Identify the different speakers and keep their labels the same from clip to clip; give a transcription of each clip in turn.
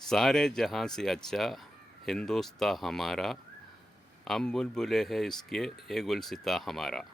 Speaker 1: सारे जहाँ से अच्छा हिंदुस्तान हमारा हम बुलबुले है इसके ये गुलसिता हमारा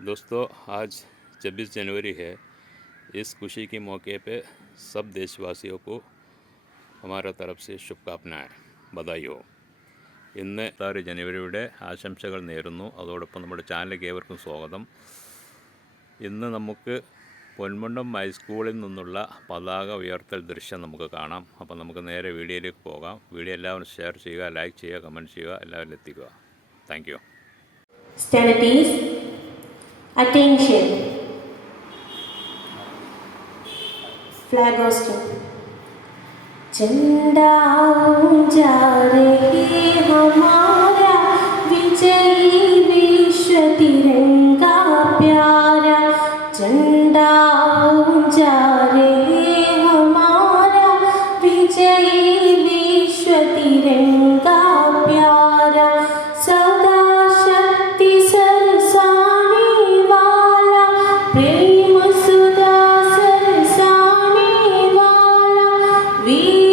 Speaker 1: दोस्तों आज 26 जनवरी है इस खुशी के मौके पे सब देशवासियों को हमारा तरफ से शुभकामनाएं बधाई हो ഇന്ന് ആറ് ജനുവരിയുടെ ആശംസകൾ നേരുന്നു അതോടൊപ്പം നമ്മുടെ ചാനലിലേക്ക് ഏവർക്കും സ്വാഗതം ഇന്ന് നമുക്ക് പൊന്മുണ്ടം ഹൈസ്കൂളിൽ നിന്നുള്ള പതാക ഉയർത്തൽ ദൃശ്യം നമുക്ക് കാണാം അപ്പോൾ നമുക്ക് നേരെ വീഡിയോയിലേക്ക് പോകാം വീഡിയോ എല്ലാവരും ഷെയർ ചെയ്യുക ലൈക്ക് ചെയ്യുക കമൻറ്റ് ചെയ്യുക എല്ലാവരും എത്തിക്കുക thank you
Speaker 2: Standard is attention. Flag hosting. झंडा ऊंचा रहे तिरंगा प्यारा सदा शक्ति सरसाने वाला प्रेम सुधा सरसाने वाला वीरों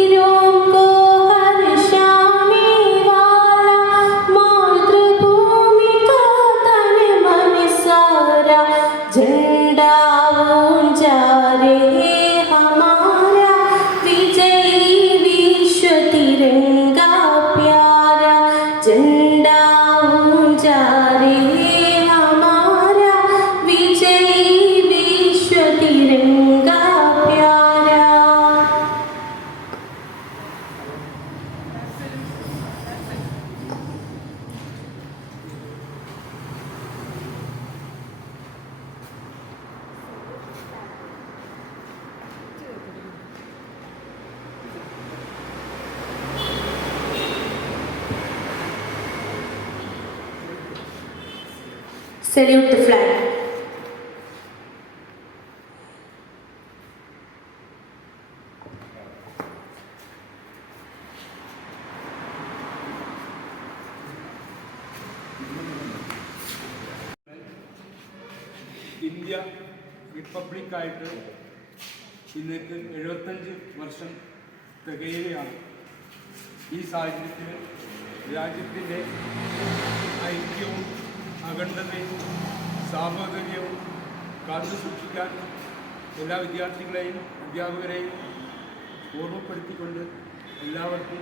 Speaker 2: Salute the flag.
Speaker 3: ഇന്ത്യ റിപ്പബ്ലിക്കായിട്ട് ഇന്നേക്ക് എഴുപത്തഞ്ച് വർഷം തികയുകയാണ് ഈ സാഹചര്യത്തിൽ രാജ്യത്തിൻ്റെ ഐക്യവും അഖണ്ഡതയും സാമൂഹികവും കാത്തു സൂക്ഷിക്കാൻ എല്ലാ വിദ്യാർത്ഥികളെയും അധ്യാപകരെയും ഓർമ്മപ്പെടുത്തിക്കൊണ്ട് എല്ലാവർക്കും